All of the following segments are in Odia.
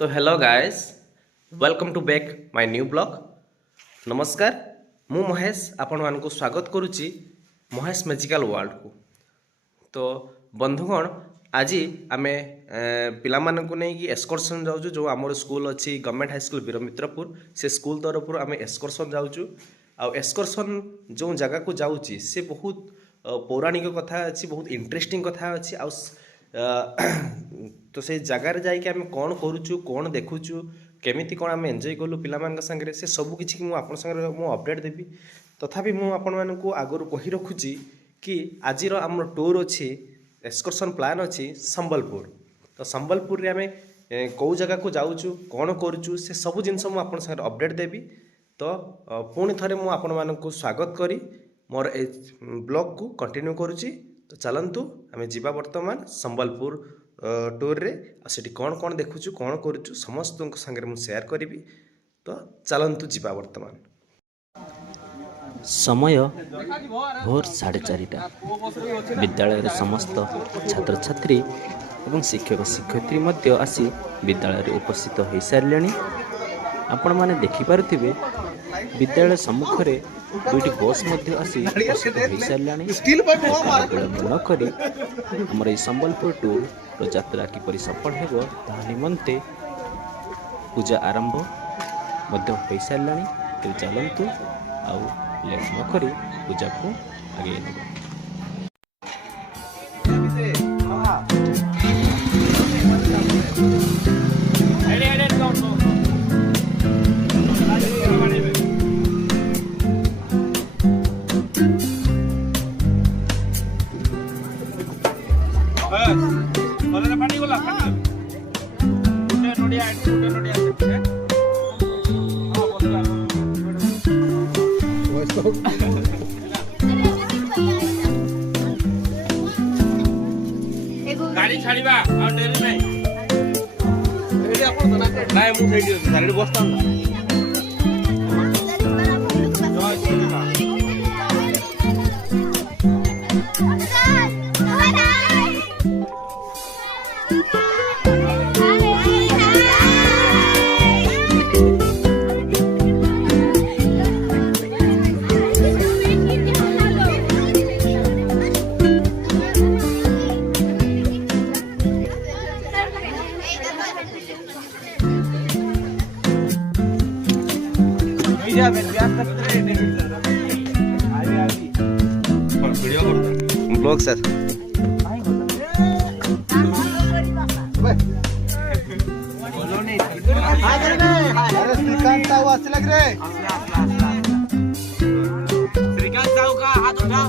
तो hello guys, welcome to back my new blog. नमस्कार, मु महेश आपण मानक स्वागत करुच्ची महेश मैजिकल वर्ल्ड को। तो बंधुगण आज आम पिला नहीं कि एक्सकर्सन जाऊँ जो आम स्कूल अच्छी गवर्नमेंट हाई स्कूल वीरमित्रपुर से स्कूल तरफ आम एक्सकर्सन जाऊँ। आ एक्सकर्सन जो जगह को जाऊँगी से बहुत पौराणिक कथा अच्छी, बहुत इंटरेस्टिंग कथा अच्छी। तो से जगार जाकि आम कौन करुचु, कौन देखुचु, केमिति कौन आम एंजॉय कलु पिलामान संगे से सब किसी मुझे संगे मु अपडेट देवी। तथापि मु आपण मानकु आगु कही रखुची कि आजिर आम टूर अच्छी एक्सकर्सन प्लान अच्छी संबलपुर। तो संबलपुर आम कौ जगह को जाऊँ, कौन करुचु, से सब जिनस मुझे संगे अपडेट देवी। तो पुणी थे मुझे आपण मानकु स्वागत करी मोर ए ब्लॉग को कंटिन्यू करुच्ची। तो चलतु आम जा बर्तमान संबलपुर टूर रे आठी कौन कौन देखुचु, कौन करुचु समस्त संगे मुझे शेयर करी। तो चलतु जा बर्तमान। समय भोर 4:30 विद्यालय समस्त छात्र छात्री एवं शिक्षक शिक्षयित्री मध्य आसी विद्यालय उपस्थित हो सारे। आपण माने देखि पारुथिबे विद्यालय सम्मुख रे दुईटी बस मध्य आसी उपस्थित हो सारे। न करी हमर ए संबलपुर टूर रो यात्रा किपरि सफल हेबो ताहा निमंते पूजा आरंभ मध्य हो सारे। तो चलतु आउ लेट न करी पूजा को आगे नेबो। गाड़ी छाड़िबा आ डेरी नहीं एडी आपण दना नाय मु सेडी साइड बसता ना जय श्री राम। ब्लॉग सर श्रीकांत साहू असला रे। श्रीकांत साहू का हाथ उठा।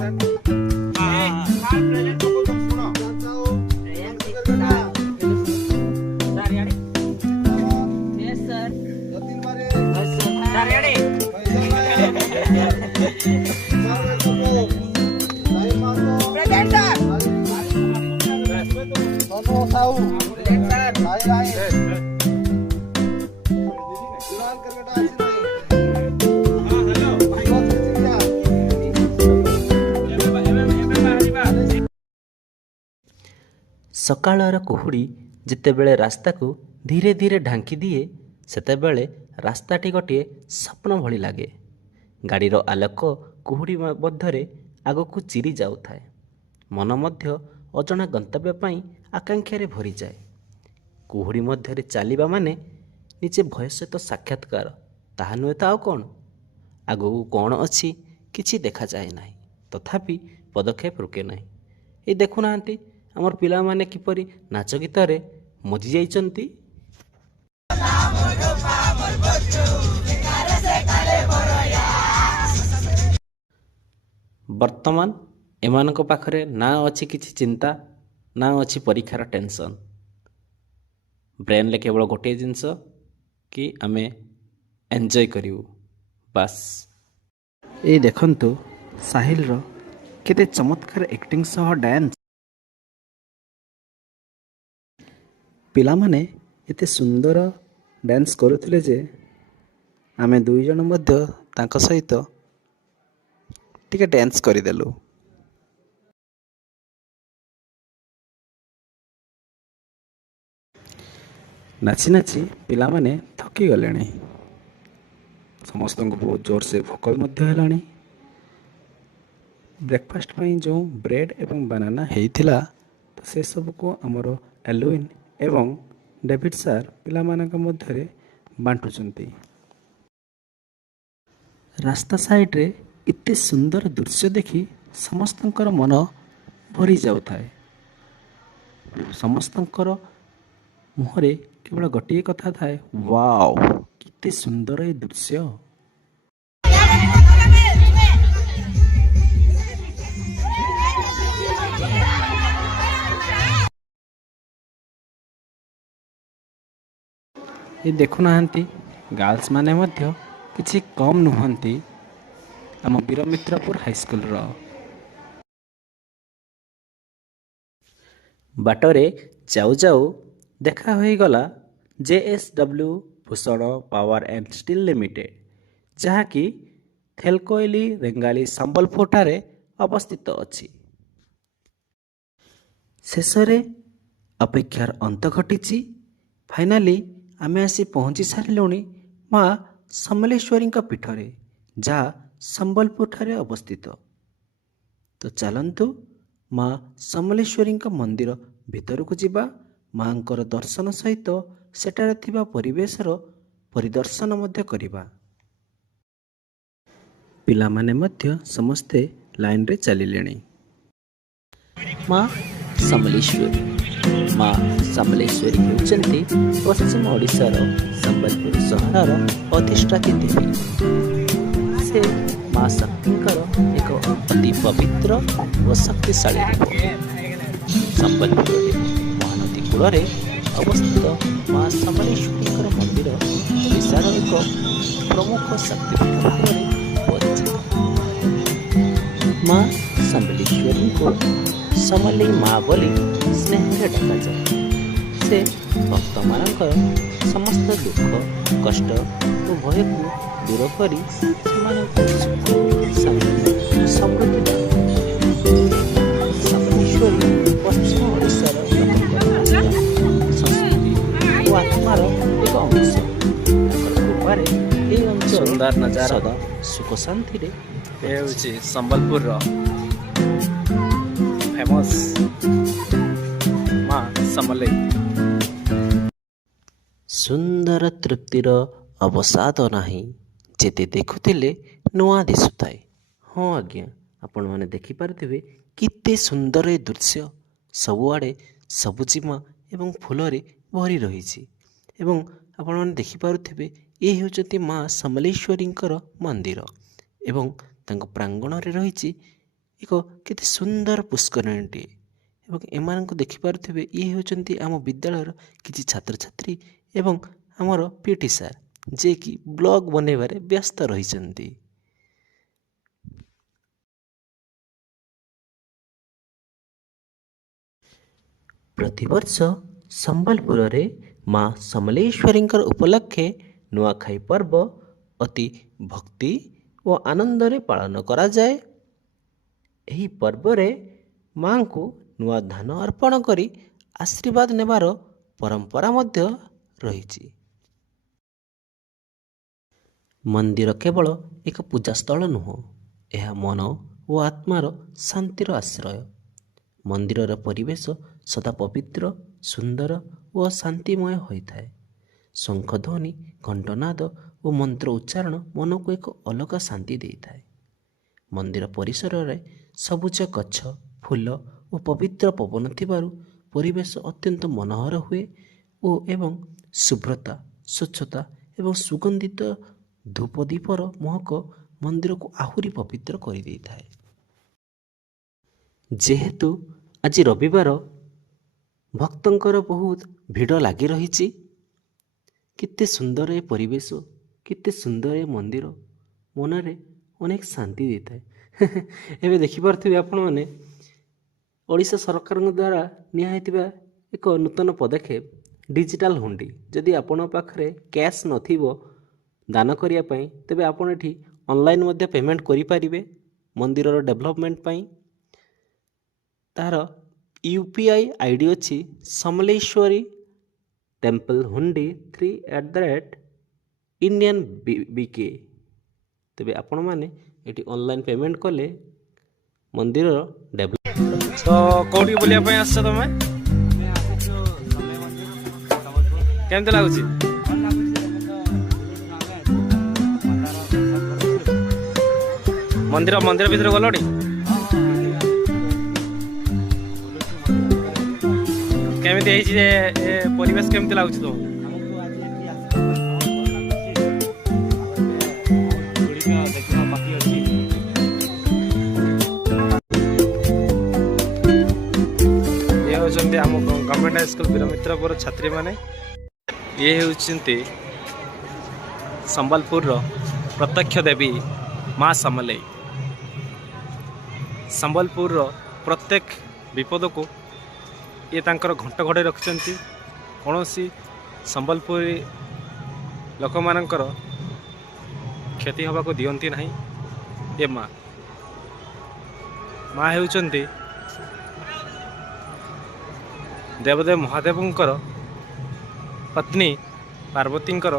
सकाळर कुहुड़ी जितेबेले रास्ता को धीरे धीरे ढांकी दिए सेतेबेले रास्ताटी गोटे स्वप्न भली लागे। गाड़ीर आलोक कुहुड़ी मध्यरे आगको चिरी जाउथाए। मन मध्य अजणा गंतव्य पाई आकांक्षारे भरी जाए। कुहुड़ी मध्यरे चालिबा माने निजे भय सहित साक्षात्कार, ताहा नुहे तो आउ कौन। आगको कौन अच्छी किछि देखा जाए नाही, तथापि पदक्षेप रुके नाही। ए देखुनाहांती आमर पिला माने किपरि नाच गीतरे मजी जाइचंती। वर्तमान एमानक पाखरे ना अच्छी किछि चिंता, ना अच्छी परीक्षार टेंशन। ब्रेन ले केवल गोटे जिनस कि आमे एंजॉय करिवु बास। ए देखंतु साहिल रो केते चमत्कार एक्टिंग सह डांस। पिला माने एते सुंदर डांस करुथिले जे आमे दुई जन मध्य तांको सहित टिके डांस करिदेलु। ନାଚି ନାଚି ପିଲାମାନେ ଥକିଗଲେଣି। ସମସ୍ତଙ୍କୁ ବହୁତ ଜୋରସେ ଭୋକ ମଧ୍ୟ ହେଲାଣି। ବ୍ରେକଫାଷ୍ଟ ପାଇଁ ଯେଉଁ ବ୍ରେଡ଼ ଏବଂ ବାନାନା ହେଇଥିଲା ତ ସେସବୁକୁ ଆମର ଏଲୱିନ୍ ଏବଂ ଡେଭିଡ୍ ସାର୍ ପିଲାମାନଙ୍କ ମଧ୍ୟରେ ବାଣ୍ଟୁଛନ୍ତି। ରାସ୍ତା ସାଇଡ଼ରେ ଏତେ ସୁନ୍ଦର ଦୃଶ୍ୟ ଦେଖି ସମସ୍ତଙ୍କର ମନ ଭରି ଯାଉଥାଏ। ସମସ୍ତଙ୍କର ମୁହଁରେ କେବଳ ଗୋଟିଏ କଥା ଥାଏ, ୱାଓ କେତେ ସୁନ୍ଦର ଏ ଦୃଶ୍ୟ। ଏ ଦେଖୁନାହାନ୍ତି ଗାର୍ଲସ ମାନେ ମଧ୍ୟ କିଛି କମ୍ ନୁହନ୍ତି ଆମ ବୀରମିତ୍ରପୁର ହାଇସ୍କୁଲର। ବାଟରେ ଯାଉ ଯାଉ ଦେଖା ହୋଇଗଲା JSW Bhushan power and steel limited, ଯାହାକି ଥେଲକୋଇଲି ରେଙ୍ଗାଲି ସମ୍ବଲପୁରଠାରେ ଅବସ୍ଥିତ ଅଛି। ଶେଷରେ ଅପେକ୍ଷାର ଅନ୍ତ ଘଟିଛି। ଫାଇନାଲି ଆମେ ଆସି ପହଞ୍ଚି ସାରିଲୁଣି ମା ସମଲେଶ୍ୱରୀଙ୍କ ପୀଠରେ, ଯାହା ସମ୍ବଲପୁରଠାରେ ଅବସ୍ଥିତ। ତ ଚାଲନ୍ତୁ ମା ସମଲେଶ୍ୱରୀଙ୍କ ମନ୍ଦିର ଭିତରକୁ ଯିବା, ମାଙ୍କର ଦର୍ଶନ ସହିତ ସେଠାରେ ଥିବା ପରିବେଶର ପରିଦର୍ଶନ ମଧ୍ୟ କରିବା। ପିଲାମାନେ ମଧ୍ୟ ସମସ୍ତେ ଲାଇନରେ ଚାଲିଲେଣି। ମା ସମଲେଶ୍ୱରୀ ହେଉଛନ୍ତି ପଶ୍ଚିମ ଓଡ଼ିଶାର ସମ୍ବଲପୁର ସହରର ଅଧିଷ୍ଠାତ୍ରୀ ଦେବୀ। ସେ ମା ଶକ୍ତିଙ୍କର ଏକ ଅତି ପବିତ୍ର ଓ ଶକ୍ତିଶାଳୀ ରୂପ। ସମ୍ବଲପୁରରେ ମହାନଦୀ କୂଳରେ ଅବସ୍ଥିତ ମା ସମଲେଶ୍ୱରୀଙ୍କର ମନ୍ଦିର ଓଡ଼ିଶାର ଏକ ପ୍ରମୁଖ ଶକ୍ତିପୀଠ ଭାବରେ ପରିଚିତ। ମା ସମଲେଶ୍ୱରୀଙ୍କୁ ସମଲେଇ ମା ବୋଲି ସ୍ନେହରେ ଡକାଯାଏ। ସେ ଭକ୍ତମାନଙ୍କର ସମସ୍ତ ଦୁଃଖ କଷ୍ଟ ଓ ଭୟକୁ ଦୂର କରି ସେମାନଙ୍କୁ ସୁଖ ଶାନ୍ତି ସମୃଦ୍ଧି ଦାନ କରନ୍ତି। ସମଲେଶ୍ୱରୀ ପଶ୍ଚିମ ଓଡ଼ିଶାର ଲୋକଙ୍କର ଆସ୍ଥା, ସଂସ୍କୃତି ଓ ଆତ୍ମାର ଏକ ଅଂଶ। ତାଙ୍କର କୃପାରେ ଏହି ଅଞ୍ଚଳ ସଦା ସୁଖ ଶାନ୍ତିରେ। ଏ ହେଉଛି ସମ୍ବଲପୁରର ଫେମସ୍ ମା ସମଲେଇ। ସୁନ୍ଦର ତୃପ୍ତିର ଅବସାଦ ନାହିଁ, ଯେତେ ଦେଖୁଥିଲେ ନୂଆ ଦିଶୁଥାଏ। ହଁ ଆଜ୍ଞା, ଆପଣମାନେ ଦେଖିପାରୁଥିବେ କେତେ ସୁନ୍ଦର ଏ ଦୃଶ୍ୟ। ସବୁଆଡ଼େ ସବୁଜିମା ଏବଂ ଫୁଲରେ ଭରି ରହିଛି। ଏବଂ ଆପଣମାନେ ଦେଖିପାରୁଥିବେ ଏ ହେଉଛନ୍ତି ମା ସମଲେଶ୍ୱରୀଙ୍କର ମନ୍ଦିର ଏବଂ ତାଙ୍କ ପ୍ରାଙ୍ଗଣରେ ରହିଛି ଏକ କେତେ ସୁନ୍ଦର ପୁଷ୍କରିଣୀଟିଏ। ଏବଂ ଏମାନଙ୍କୁ ଦେଖିପାରୁଥିବେ ଇଏ ହେଉଛନ୍ତି ଆମ ବିଦ୍ୟାଳୟର କିଛି ଛାତ୍ରଛାତ୍ରୀ ଏବଂ ଆମର PT ସାର୍, ଯିଏକି ବ୍ଲଗ ବନେଇବାରେ ବ୍ୟସ୍ତ ରହିଛନ୍ତି। ପ୍ରତିବର୍ଷ ସମ୍ବଲପୁରରେ ମା ସମଲେଶ୍ୱରୀଙ୍କର ଉପଲକ୍ଷେ ନୂଆଖାଇ ପର୍ବ ଅତି ଭକ୍ତି ଓ ଆନନ୍ଦରେ ପାଳନ କରାଯାଏ। ଏହି ପର୍ବରେ ମାଙ୍କୁ ନୂଆ ଧାନ ଅର୍ପଣ କରି ଆଶୀର୍ବାଦ ନେବାର ପରମ୍ପରା ମଧ୍ୟ ରହିଛି। ମନ୍ଦିର କେବଳ ଏକ ପୂଜାସ୍ଥଳ ନୁହଁ, ଏହା ମନ ଓ ଆତ୍ମାର ଶାନ୍ତିର ଆଶ୍ରୟ। ମନ୍ଦିରର ପରିବେଶ ସଦା ପବିତ୍ର, ସୁନ୍ଦର ଓ ଶାନ୍ତିମୟ ହୋଇଥାଏ। ଶଙ୍ଖଧ୍ୱନି, ଘଣ୍ଟନାଦ ଓ ମନ୍ତ୍ର ଉଚ୍ଚାରଣ ମନକୁ ଏକ ଅଲଗା ଶାନ୍ତି ଦେଇଥାଏ। ମନ୍ଦିର ପରିସରରେ ସବୁଜ ଗଛ, ଫୁଲ ଓ ପବିତ୍ର ପବନ ଥିବାରୁ ପରିବେଶ ଅତ୍ୟନ୍ତ ମନୋହର ହୁଏ ଏବଂ ଶୁଭ୍ରତା, ସ୍ୱଚ୍ଛତା ଏବଂ ସୁଗନ୍ଧିତ ଧୂପଦୀପର ମହକ ମନ୍ଦିରକୁ ଆହୁରି ପବିତ୍ର କରିଦେଇଥାଏ। ଯେହେତୁ ଆଜି ରବିବାର, ଭକ୍ତଙ୍କର ବହୁତ ଭିଡ଼ ଲାଗି ରହିଛି। କେତେ ସୁନ୍ଦର ଏ ପରିବେଶ, କେତେ ସୁନ୍ଦର ଏ ମନ୍ଦିର, ମନରେ ଅନେକ ଶାନ୍ତି ଦେଇଥାଏ। ଏବେ ଦେଖିପାରୁଥିବେ ଆପଣମାନେ ଓଡ଼ିଶା ସରକାରଙ୍କ ଦ୍ୱାରା ନିଆହେଇଥିବା ଏକ ନୂତନ ପଦକ୍ଷେପ ଡିଜିଟାଲ ହୁଣ୍ଡି। ଯଦି ଆପଣଙ୍କ ପାଖରେ କ୍ୟାସ୍ ନଥିବ ଦାନ କରିବା ପାଇଁ, ତେବେ ଆପଣ ଏଠି ଅନଲାଇନ୍ ମଧ୍ୟ ପେମେଣ୍ଟ କରିପାରିବେ ମନ୍ଦିରର ଡେଭଲପମେଣ୍ଟ ପାଇଁ। ତାହାର UPI ID ଅଛି ସମଲେଶ୍ୱରୀ ଟେମ୍ପଲ ହୁଣ୍ଡି 3@indian BK। ତେବେ ଆପଣମାନେ ଏଠି ଅନଲାଇନ୍ ପେମେଣ୍ଟ କଲେ ମନ୍ଦିରର ଡେଭଲପ। ତ କୋଉଠି ବୁଲିବା ପାଇଁ ଆସିଛ ତମେ? କେମିତି ଲାଗୁଛି? ମନ୍ଦିର ଭିତରେ ଗଲଣି? କେମିତି ହେଇଛି ଯେ ଏ ପରିବେଶ କେମିତି ଲାଗୁଛି ତମକୁ? ଇଏ ହେଉଛନ୍ତି ଆମ ଗଭର୍ଣ୍ଣମେଣ୍ଟ ହାଇସ୍କୁଲ ବୀରମିତ୍ରପୁର ଛାତ୍ରୀମାନେ। ଇଏ ହେଉଛନ୍ତି ସମ୍ବଲପୁରର ପ୍ରତ୍ୟକ୍ଷ ଦେବୀ ମା ସମଲେଇ। ସମ୍ବଲପୁରର ପ୍ରତ୍ୟେକ ବିପଦକୁ ଇଏ ତାଙ୍କର ଘଣ୍ଟ ଘୋଡ଼େଇ ରଖିଛନ୍ତି। କୌଣସି ସମ୍ବଲପୁରୀ ଲୋକମାନଙ୍କର କ୍ଷତି ହେବାକୁ ଦିଅନ୍ତି ନାହିଁ। ଏ ମା ହେଉଛନ୍ତି ଦେବଦେବ ମହାଦେବଙ୍କର ପତ୍ନୀ ପାର୍ବତୀଙ୍କର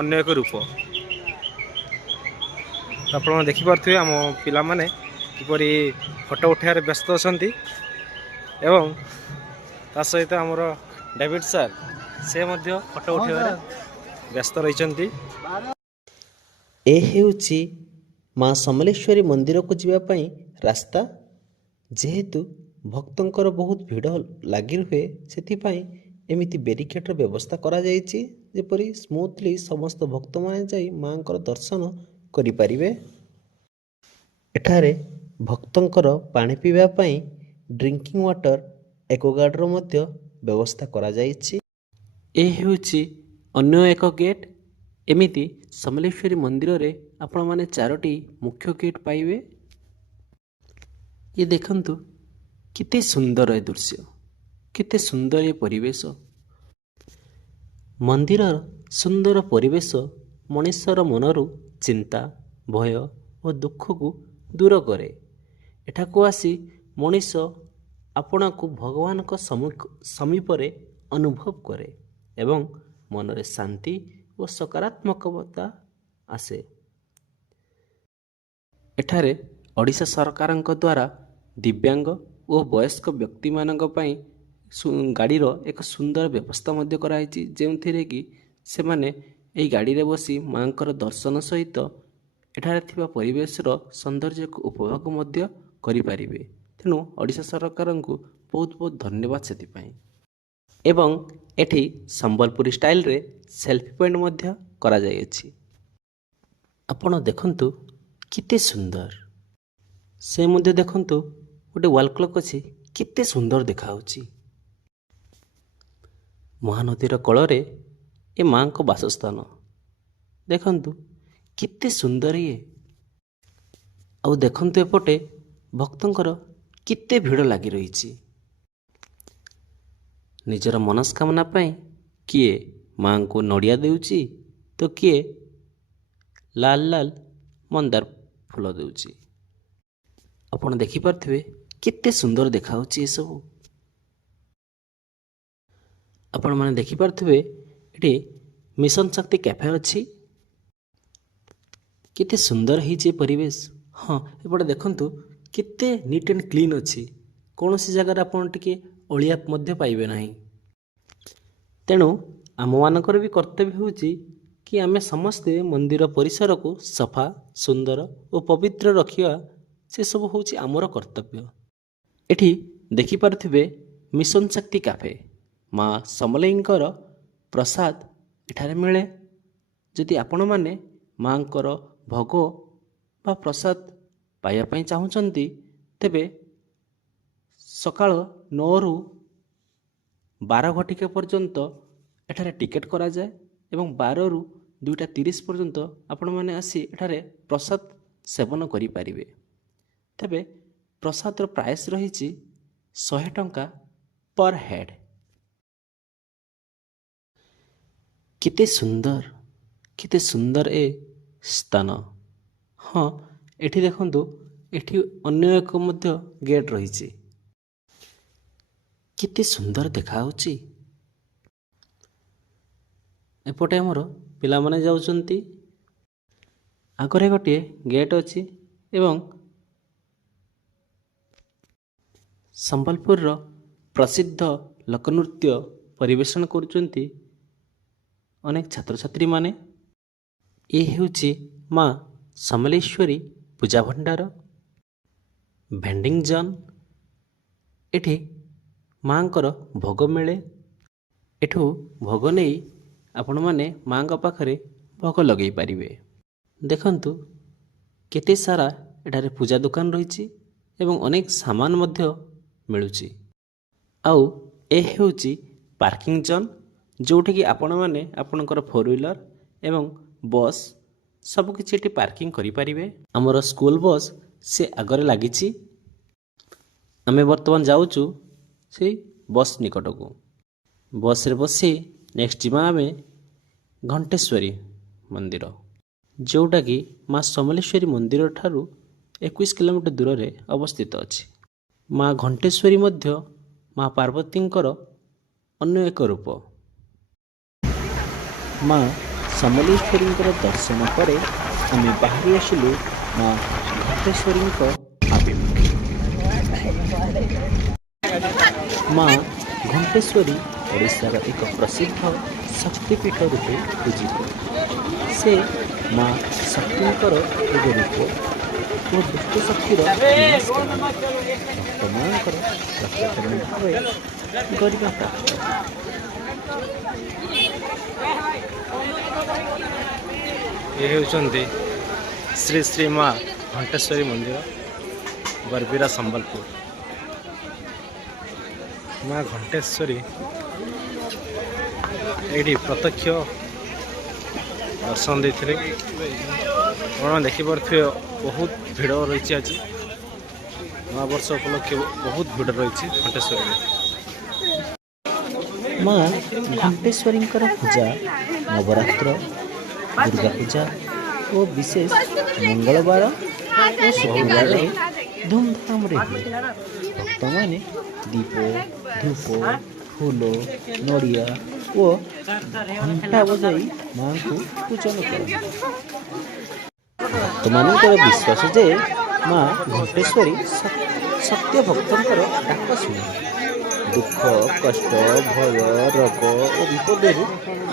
ଅନ୍ୟ ଏକ ରୂପ। ଆପଣ ଦେଖିପାରୁଥିବେ ଆମ ପିଲାମାନେ କିପରି ଫଟୋ ଉଠାଇବାରେ ବ୍ୟସ୍ତ ଅଛନ୍ତି ଏବଂ ତା ସହିତ ଆମର ଡେଭିଡ୍ ସାର୍ ସେ ମଧ୍ୟ ଫଟୋ ଉଠାଇବାରେ ବ୍ୟସ୍ତ ରହିଛନ୍ତି। ଏ ହେଉଛି ମା ସମଲେଶ୍ୱରୀ ମନ୍ଦିରକୁ ଯିବା ପାଇଁ ରାସ୍ତା। ଯେହେତୁ ଭକ୍ତଙ୍କର ବହୁତ ଭିଡ଼ ଲାଗି ରୁହେ, ସେଥିପାଇଁ ଏମିତି ବ୍ୟାରିକେଡର ବ୍ୟବସ୍ଥା କରାଯାଇଛି, ଯେପରି ସ୍ମୁଥଲି ସମସ୍ତ ଭକ୍ତମାନେ ଯାଇ ମାଙ୍କର ଦର୍ଶନ କରିପାରିବେ। ଏଠାରେ ଭକ୍ତଙ୍କର ପାଣି ପିଇବା ପାଇଁ ଡ୍ରିଙ୍କିଂ ୱାଟର ଏକ୍ୱାଗାର୍ଡର ମଧ୍ୟ ବ୍ୟବସ୍ଥା କରାଯାଇଛି। ଏ ହେଉଛି ଅନ୍ୟ ଏକ ଗେଟ୍। ଏମିତି ସମଲେଶ୍ୱରୀ ମନ୍ଦିରରେ ଆପଣମାନେ 4ଟି ମୁଖ୍ୟ ଗେଟ୍ ପାଇବେ। ଇଏ ଦେଖନ୍ତୁ କେତେ ସୁନ୍ଦର ଏ ଦୃଶ୍ୟ, କେତେ ସୁନ୍ଦର ଏ ପରିବେଶ। ମନ୍ଦିରର ସୁନ୍ଦର ପରିବେଶ ମଣିଷର ମନରୁ ଚିନ୍ତା, ଭୟ ଓ ଦୁଃଖକୁ ଦୂର କରେ। ଏଠାକୁ ଆସି ମଣିଷ ଆପଣାକୁ ଭଗବାନଙ୍କ ସମୀପରେ ଅନୁଭବ କରେ ଏବଂ ମନରେ ଶାନ୍ତି ଓ ସକାରାତ୍ମକତା ଆସେ। ଏଠାରେ ଓଡ଼ିଶା ସରକାରଙ୍କ ଦ୍ୱାରା ଦିବ୍ୟାଙ୍ଗ ଓ ବୟସ୍କ ବ୍ୟକ୍ତିମାନଙ୍କ ପାଇଁ ଗାଡ଼ିର ଏକ ସୁନ୍ଦର ବ୍ୟବସ୍ଥା ମଧ୍ୟ କରାଯାଇଛି, ଯେଉଁଥିରେ କି ସେମାନେ ଏହି ଗାଡ଼ିରେ ବସି ମାଙ୍କର ଦର୍ଶନ ସହିତ ଏଠାରେ ଥିବା ପରିବେଶର ସୌନ୍ଦର୍ଯ୍ୟକୁ ଉପଭୋଗ ମଧ୍ୟ କରିପାରିବେ। ତେଣୁ ଓଡ଼ିଶା ସରକାରଙ୍କୁ ବହୁତ ବହୁତ ଧନ୍ୟବାଦ ସେଥିପାଇଁ। ଏବଂ ଏଠି ସମ୍ବଲପୁରୀ ଷ୍ଟାଇଲରେ ସେଲ୍ଫି ପଏଣ୍ଟ ମଧ୍ୟ କରାଯାଇଅଛି। ଆପଣ ଦେଖନ୍ତୁ କେତେ ସୁନ୍ଦର। ସେ ମଧ୍ୟ ଦେଖନ୍ତୁ ଗୋଟେ ୱାଲ୍ କ୍ଲକ୍ ଅଛି, କେତେ ସୁନ୍ଦର ଦେଖାହେଉଛି। ମହାନଦୀର କଳରେ ଏ ମାଙ୍କ ବାସସ୍ଥାନ। ଦେଖନ୍ତୁ କେତେ ସୁନ୍ଦର ଇଏ। ଆଉ ଦେଖନ୍ତୁ ଏପଟେ ଭକ୍ତଙ୍କର କେତେ ଭିଡ଼ ଲାଗି ରହିଛି। ନିଜର ମନସ୍କାମନା ପାଇଁ କିଏ ମାଙ୍କୁ ନଡ଼ିଆ ଦେଉଛି, ତ କିଏ ଲାଲ ଲାଲ ମନ୍ଦାର ଫୁଲ ଦେଉଛି। ଆପଣ ଦେଖିପାରୁଥିବେ କେତେ ସୁନ୍ଦର ଦେଖାହେଉଛି ଏସବୁ। ଆପଣମାନେ ଦେଖିପାରୁଥିବେ ଏଠି ମିଶନ ଶକ୍ତି କ୍ୟାଫେ ଅଛି। କେତେ ସୁନ୍ଦର ହେଇଛି ପରିବେଶ। ହଁ, ଏପଟେ ଦେଖନ୍ତୁ କେତେ ନିଟ୍ ଆଣ୍ଡ କ୍ଲିନ୍ ଅଛି। କୌଣସି ଜାଗାରେ ଆପଣ ଟିକେ ଅଳିଆ ମଧ୍ୟ ପାଇବେ ନାହିଁ। ତେଣୁ ଆମମାନଙ୍କର ବି କର୍ତ୍ତବ୍ୟ ହେଉଛି କି ଆମେ ସମସ୍ତେ ମନ୍ଦିର ପରିସରକୁ ସଫା, ସୁନ୍ଦର ଓ ପବିତ୍ର ରଖିବା। ସେସବୁ ହେଉଛି ଆମର କର୍ତ୍ତବ୍ୟ। ଏଠି ଦେଖିପାରୁଥିବେ ମିଶନ ଶକ୍ତି କ୍ୟାଫେ। ମା ସମଲେଇଙ୍କର ପ୍ରସାଦ ଏଠାରେ ମିଳେ। ଯଦି ଆପଣମାନେ ମାଙ୍କର ଭୋଗ ବା ପ୍ରସାଦ ପାଇବା ପାଇଁ ଚାହୁଁଛନ୍ତି, ତେବେ ସକାଳ 9ରୁ 12 ଘଟିକା ପର୍ଯ୍ୟନ୍ତ ଏଠାରେ ଟିକେଟ୍ କରାଯାଏ ଏବଂ 12ରୁ 2ଟା 30 ପର୍ଯ୍ୟନ୍ତ ଆପଣମାନେ ଆସି ଏଠାରେ ପ୍ରସାଦ ସେବନ କରିପାରିବେ। ତେବେ ପ୍ରସାଦର ପ୍ରାଇସ୍ ରହିଛି 100 ଟଙ୍କା ପର ହେଡ୍। କେତେ ସୁନ୍ଦର ଏ ସ୍ଥାନ। ହଁ, ଏଠି ଦେଖନ୍ତୁ ଏଠି ଅନ୍ୟ ଏକ ମଧ୍ୟ ଗେଟ୍ ରହିଛି। କେତେ ସୁନ୍ଦର ଦେଖାହେଉଛି। ଏପଟେ ଆମର ପିଲାମାନେ ଯାଉଛନ୍ତି। ଆଗରେ ଗୋଟିଏ ଗେଟ୍ ଅଛି ଏବଂ ସମ୍ବଲପୁରର ପ୍ରସିଦ୍ଧ ଲୋକନୃତ୍ୟ ପରିବେଷଣ କରୁଛନ୍ତି ଅନେକ ଛାତ୍ରଛାତ୍ରୀମାନେ। ଏ ହେଉଛି ମା ସମଲେଶ୍ୱରୀ ପୂଜା ଭଣ୍ଡାର ଭେଣ୍ଡିଂ ଜୋନ୍। ଏଠି ମାଙ୍କର ଭୋଗ ମିଳେ। ଏଠୁ ଭୋଗ ନେଇ ଆପଣମାନେ ମାଙ୍କ ପାଖରେ ଭୋଗ ଲଗାଇ ପାରିବେ। ଦେଖନ୍ତୁ କେତେ ସାରା ଏଠାରେ ପୂଜା ଦୋକାନ ରହିଛି ଏବଂ ଅନେକ ସାମାନ ମଧ୍ୟ ମିଳୁଛି। ଆଉ ଏ ହେଉଛି ପାର୍କିଂ ଜୋନ୍, ଯେଉଁଠିକି ଆପଣମାନେ ଆପଣଙ୍କର ଫୋର୍ ହ୍ୱିଲର ଏବଂ ବସ୍ ସବୁକିଛି ଏଠି ପାର୍କିଂ କରିପାରିବେ। ଆମର ସ୍କୁଲ ବସ୍ ସେ ଆଗରେ ଲାଗିଛି। ଆମେ ବର୍ତ୍ତମାନ ଯାଉଛୁ ସେଇ ବସ୍ ନିକଟକୁ। ବସ୍ରେ ବସି ନେକ୍ସଟ ଯିବା ଆମେ ଘଣ୍ଟେଶ୍ୱରୀ ମନ୍ଦିର, ଯେଉଁଟାକି ମା ସମଲେଶ୍ୱରୀ ମନ୍ଦିର ଠାରୁ 21 କିଲୋମିଟର ଦୂରରେ ଅବସ୍ଥିତ ଅଛି। ମା ଘଣ୍ଟେଶ୍ୱରୀ ମଧ୍ୟ ମା ପାର୍ବତୀଙ୍କର ଅନ୍ୟ ଏକ ରୂପ। ମା ସମଲେଶ୍ୱରୀଙ୍କର ଦର୍ଶନ ପରେ ଆମେ ବାହାରି ଆସିଲୁ ମା ଘଣ୍ଟେଶ୍ୱରୀଙ୍କ ଅଭିମୁଖେ। ମା ଘଣ୍ଟେଶ୍ୱରୀ ଓଡ଼ିଶାର ଏକ ପ୍ରସିଦ୍ଧ ଶକ୍ତିପୀଠ ରୂପେ ପୂଜିତ। ସେ ମା ଶକ୍ତିଙ୍କର ଏକ ରୂପ ଓ ଦୁଷ୍ଟ ଶକ୍ତିର ବିନାଶ କରନ୍ତି। ଭକ୍ତମାନଙ୍କର ରକ୍ଷାକରଣ ଭାବେ ଗରିମା ପ୍ରାପ୍ତ। ଏ ହେଉଛନ୍ତି ଶ୍ରୀ ଶ୍ରୀ ମା ଘଣ୍ଟେଶ୍ୱରୀ ମନ୍ଦିର, ବରବିରା ସମ୍ବଲପୁର। ମା ଘଣ୍ଟେଶ୍ୱରୀ ଏଇଠି ପ୍ରତ୍ୟକ୍ଷ ଦର୍ଶନ ଦେଇଥିଲେ। ଆପଣ ଦେଖିପାରୁଥିବେ ବହୁତ ଭିଡ଼ ରହିଛି। ଆଜି ନୂଆବର୍ଷ ଉପଲକ୍ଷେ ବହୁତ ଭିଡ଼ ରହିଛି ଘଣ୍ଟେଶ୍ୱରୀରେ। ମା ଘଣ୍ଟେଶ୍ୱରୀଙ୍କର ପୂଜା ନବରାତ୍ର, ଦୁର୍ଗା ପୂଜା ଓ ବିଶେଷ ମଙ୍ଗଳବାର ଓ ଶୁକ୍ରବାରରେ ଧୁମଧାମରେ ହୁଏ। ଭକ୍ତମାନେ ଦୀପ, ଧୂପ, ଫୁଲ, ନଡ଼ିଆ ଓ ଘଣ୍ଟା ବଜାଇ ମାଙ୍କୁ ପୂଜନ କରନ୍ତି। ଭକ୍ତମାନଙ୍କର ବିଶ୍ୱାସ ଯେ ମା ଘଣ୍ଟେଶ୍ୱରୀ ସତ୍ୟ ଭକ୍ତଙ୍କର ଡାକ ଶୁଣେ, ଦୁଃଖ, କଷ୍ଟ, ଭୟ, ରୋଗ ଓ ବିପଦରୁ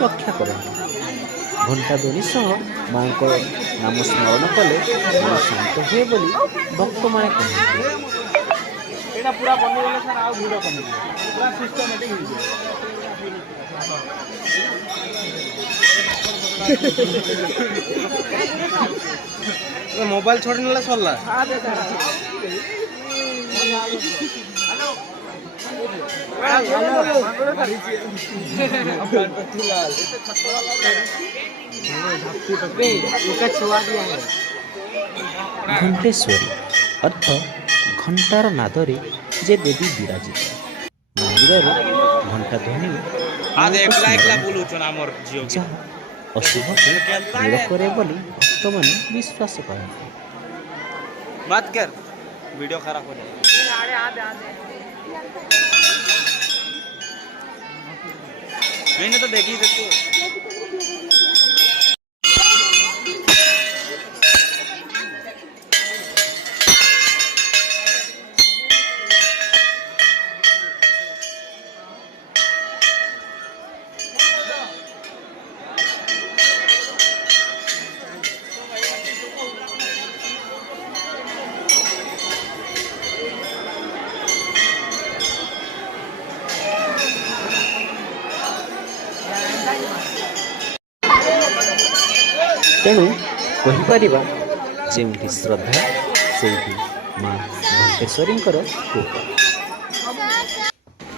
ରକ୍ଷା କରନ୍ତି। ଘଣ୍ଟା ଧ୍ୱନି ସହ ମାଙ୍କ ନାମ ସ୍ମରଣ କଲେ ମନ ଶାନ୍ତ ହୁଏ ବୋଲି ଭକ୍ତମାନେ କହନ୍ତି। ଏଇଟା ପୁରା ବନିଗଲେ ସାର୍ ଆଉ ଭିଡ଼ କମିଯିବ, ପୁରା ସିଷ୍ଟମେଟିକ୍ ହେଇଯିବ। ମୋବାଇଲ ଛଡି ନେଲେ ସରିଲା। ଘଣ୍ଟେଶ୍ୱରୀ ଅର୍ଥ ଘଣ୍ଟାର ନାଦରେ ଯେ ଦେବୀ ବିରାଜିତ। ମନ୍ଦିରରେ ଘଣ୍ଟା ଧ୍ୱନି ଯାହା ଅଶୁଭକୁ ଦୂର କରେ ବୋଲି ଭକ୍ତମାନେ ବିଶ୍ୱାସ କରନ୍ତି। बात कर, वीडियो खराब हो जाएगा। मैंने तो देखी देखो। ତେଣୁ କହିପାରିବା ଯେଉଁଠି ଶ୍ରଦ୍ଧା ସେଇଠି ମା ଘଣ୍ଟେଶ୍ୱରୀଙ୍କର କୃପା।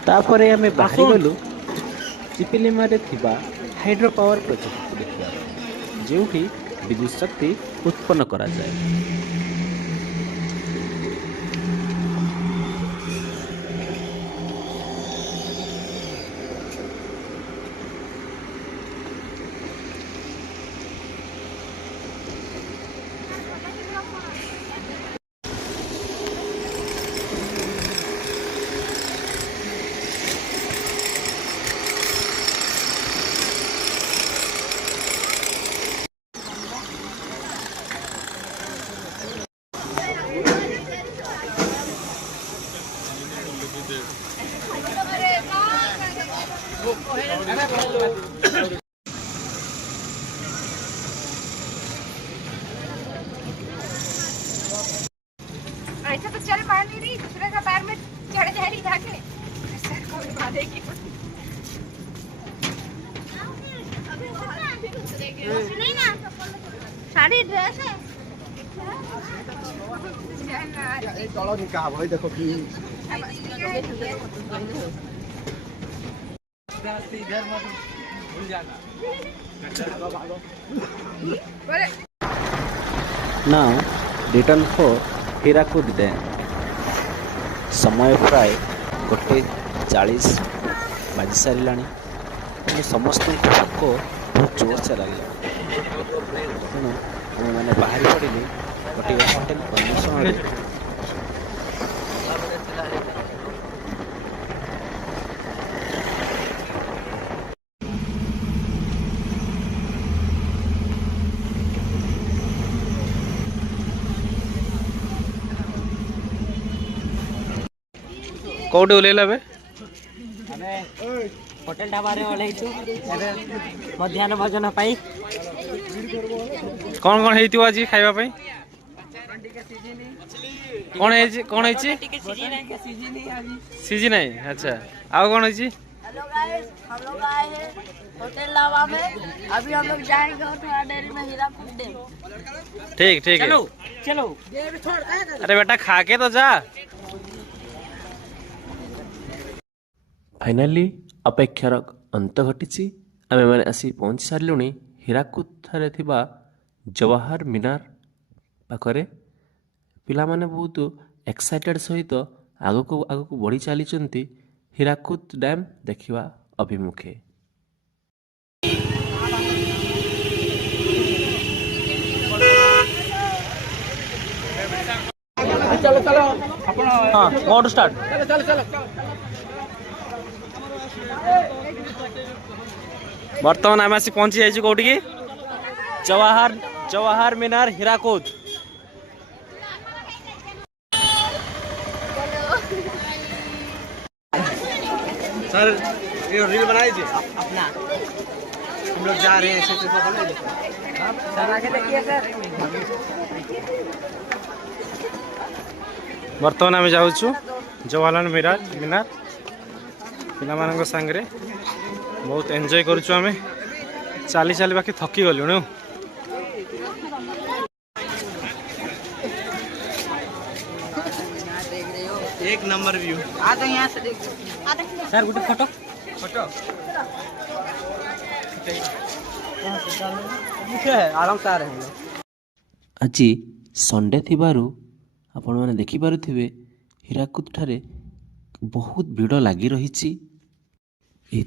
ତାପରେ ଆମେ ବାହାରିଗଲୁ ଚିପିଲିମାରେ ଥିବା ହାଇଡ୍ରୋ ପାୱାର ପ୍ରୋଜେକ୍ଟକୁ ଦେଖିବା, ଯେଉଁଠି ବିଦ୍ୟୁତ୍ ଶକ୍ତି ଉତ୍ପନ୍ନ କରାଯାଏ। ऐसा तो चल पा नहीं रही, दूसरे का पैर में चढ़ जा रही जाके बांधेगी। नहीं ना, साड़ी ड्रेस है। चलो निकाह भाई देखो कि इधर मत भूल जाना। Now return for Hirakud Dam. ସମୟ ପ୍ରାୟ 1:40 ବାଜି ସାରିଲାଣି। ତେଣୁ ସମସ୍ତଙ୍କୁ ଭୋକ ବହୁତ ଜୋରସେ ଲାଗିଲା। ତେଣୁ ଆମେମାନେ ବାହାରି ପଡ଼ିଲୁ ଗୋଟିଏ ହୋଟେଲ ଅନ୍ୱେଷଣରେ। କୋଉଠି ଓହ୍ଲେଇଲା ଏବେ? ଆମେ ହୋଟେଲ ଢାବାରେ ଓହ୍ଲେଇଛୁ ଏବେ ମଧ୍ୟାହ୍ନ ଭୋଜନ ପାଇଁ। କଣ କଣ ହେଇଥିବ ଆଜି ଖାଇବା ପାଇଁ? କଣ ହେଇଛି ସିଝି ନାହିଁ। ଆଚ୍ଛା, ଆଉ କଣ ହେଇଛି? हेलो गाइस, हम लोग आए हैं होटल लावा में। अभी हम लोग जाएंगे थोड़ा देर में हीराकुद डैम। ठीक ठीक है। चलो अरे बेटा खा के तो जा। फाइनाली अपेक्षार अंत घटी आम मैंने आसी पहुँची सारूँ हीराकुद ठारे थिबा जवाहर मीनार पाखरे। पिला माने बहुत एक्साइटेड सहित आगक आगक बढ़ी चली हीराकुद डैम देखा अभिमुखे। चलो चलो अपन हाँ मोड स्टार्ट। चलो चलो बर्तमान आम आसी पहुंची जाइए कौटी की जवाहर मीनार हीराकुद। सर ये रील बनाई थी अपना, हम लोग जा रहे हैं ऐसे ऐसे बना दे सर। आगे देखिए सर। बर्तमान आम जाऊँ जवाहरलाल मीनार पिला सांगे बहुत एंजॉय करुचु आम चली चली बाकी थकी गलुणु। एक नंबर व्यू। आ तो यहाँ से देखो। सर गोटे फोटो फोटो आराम से आ रहे हैं। आज संडे थिबारु आपण माने देखि पारुथिबे हीराकुद ठारे बहुत भीड़ लगी रही।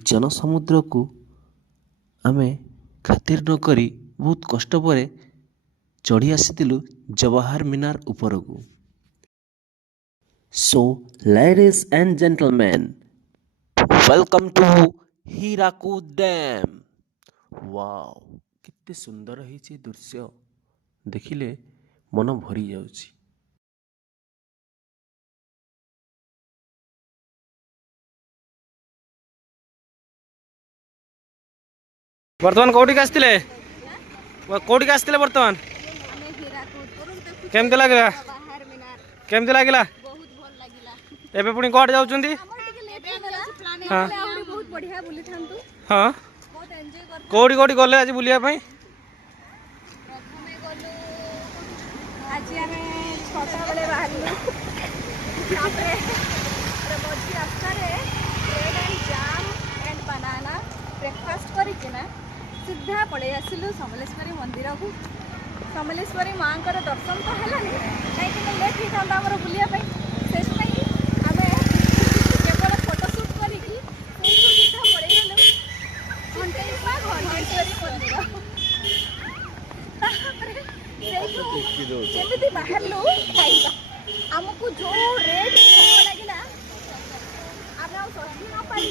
जनसमुद्र को आमे खातिर न करी बहुत कष्ट पर चढ़ी आसीलु जवाहर मीनार उपरकू। So ladies and gentleman, welcome to Hirakud dam. Wow, कितने सुंदर है दृश्य, देखिले मन भरी जाउची। बर्तमान कौटी आसते बर्तमान केमती लगे केमती लगे एबे पुणी कौट जाउछंती? हाँ हाँ कौटी कौटी गले आज बुलिया पाई? आज आमे 6टा बेले बाहरलु तापरे मझी रास्ता रे bread and jam and banana breakfast करिकिना सीधा पड़े आसिलु समलेश्वरी मंदिर को। समलेश्वरी माँ को दर्शन तो हेलानी कहीं लेट होता आमर बुलिया से आम केवल फोटोशूट करिकी सीधा पड़े गलु घंटेश्वरी मंदिर। जमी बाहरलु खाइबा आमको जो रेट लगे आम सही न पाई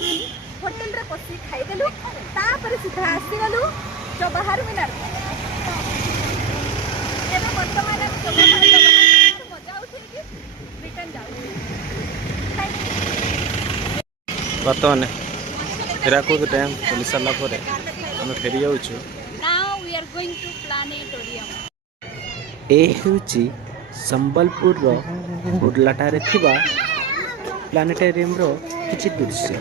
होटेल रे पसी खाईदेलु तापर सीधा आसीगलु जवाहर मीनार। एबे वर्तमान हम जवाहर मजा उठी कि रिटर्न जाऊ। बर्तमान ହୀରାକୁଦ ଡ୍ୟାମ୍ ବୁଲି ସାରିଲା ପରେ ଆମେ ଫେରି ଯାଉଛୁ। Now we are going to planetarium. ଏ ହେଉଛି ସମ୍ବଲପୁରର ବୁର୍ଲାଠାରେ ଥିବା ପ୍ଲାନେଟାରିୟମର କିଛି ଦୃଶ୍ୟ।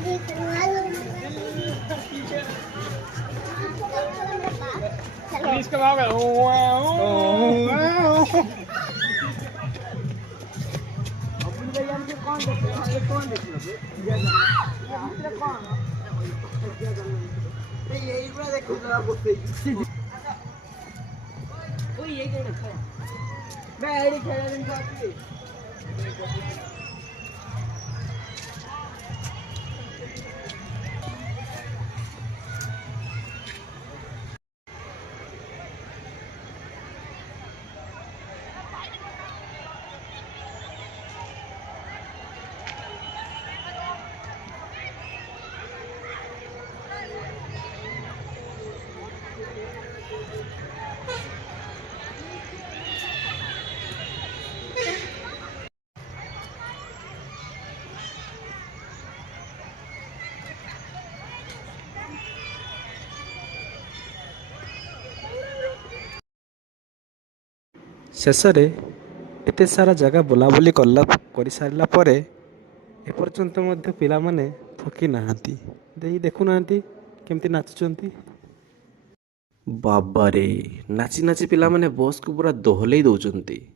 ଶେଷରେ ଏତେ ସାରା ଜାଗା ବୁଲାବୁଲି କରିସାରିଲା ପରେ ଏପର୍ଯ୍ୟନ୍ତ ମଧ୍ୟ ପିଲାମାନେ ଥକି ନାହାନ୍ତି। ଦେଖୁନାହାନ୍ତି କେମିତି ନାଚୁଛନ୍ତି। ବାବାରେ ନାଚି ନାଚି ପିଲାମାନେ ବସ୍କୁ ପୁରା ଦୋହଲେଇ ଦେଉଛନ୍ତି।